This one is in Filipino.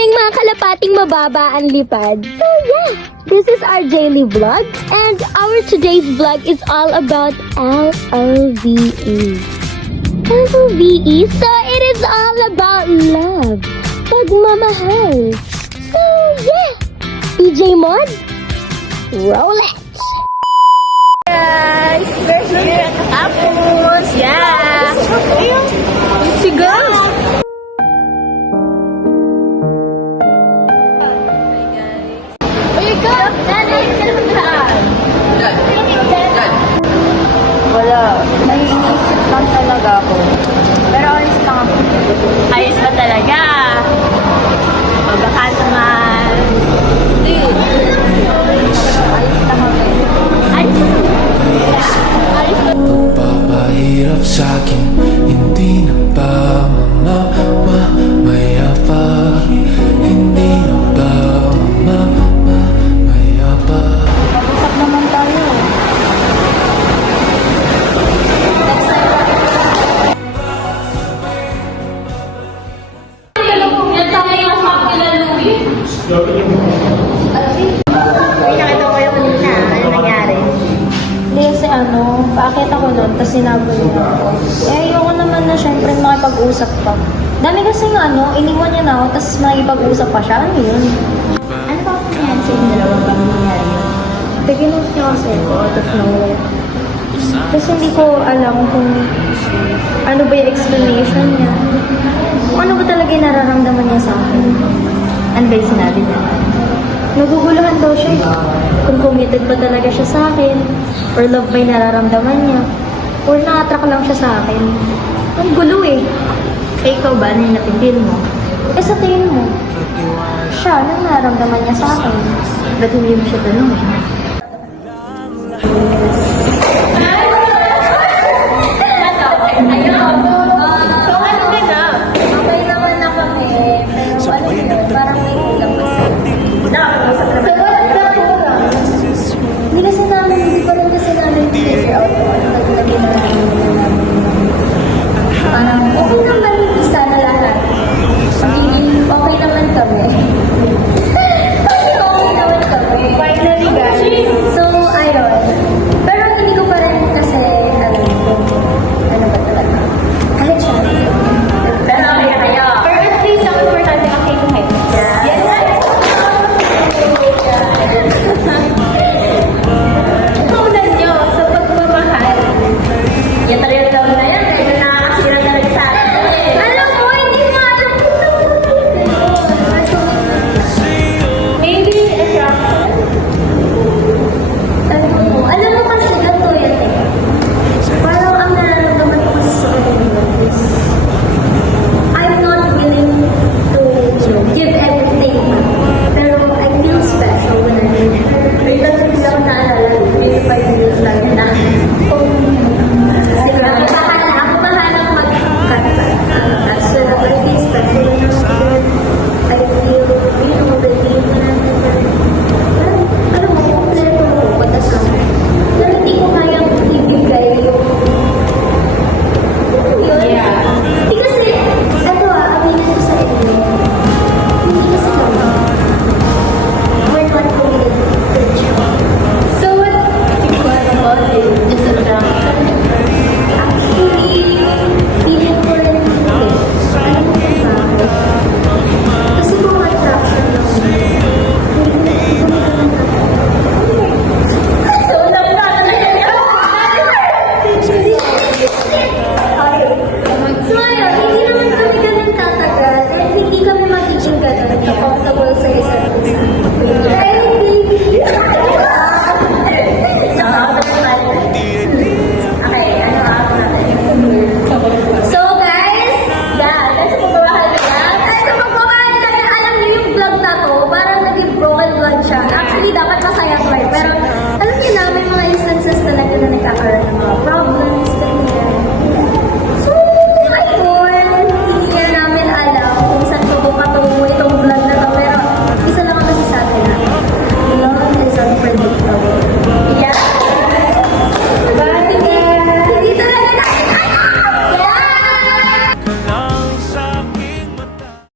kaming mga kalapating mababa ang lipad. So yeah, this is our daily vlog. And our today's vlog is all about LOVE. LOVE, so it is all about love. Pagmamahal. So yeah, DJ Mod, roll it! Guys, first year at tapos. Yeah. Si girls. Wala. Naiinisip lang talaga ako. Pero ayos lang ako. Ayos ba talaga? O baka naman. Hindi. Ayos lang ako. Ayos lang. Ayos lang. Pagpapahirap sa'kin, hindi na ba mamamaya pa? Hindi na ba mamamaya pa? Pag-usap naman tayo. Nakita ko kayo kanina. Ano nangyari? Hindi kasi paakit ako doon, tapos sinabi niya ako. Ayoko naman na syempre makipag-usap pa. Dami kasi iniwan niya na ako, tapos makipag-usap pa siya. Ano yun? Ano ba kung yan sa inyo dalawa bang nangyari yun? Piginos niya kasi ako, tapos nawala. Kasi hindi ko alam kung ano ba yung explanation niya. Kung ano ba talaga yung nararamdaman niya sa akin. Ano ba yung sinabi niya? Naguguluhan daw siya. Kung committed ba talaga siya sa akin, or love ba yung nararamdaman niya, or na-attract lang siya sa akin. Ang gulo eh. Eh, ikaw ba? Ano yung napipil mo? Eh sa tingin mo, siya, anong nararamdaman niya sa akin? Ba't hindi mo siya tanongin?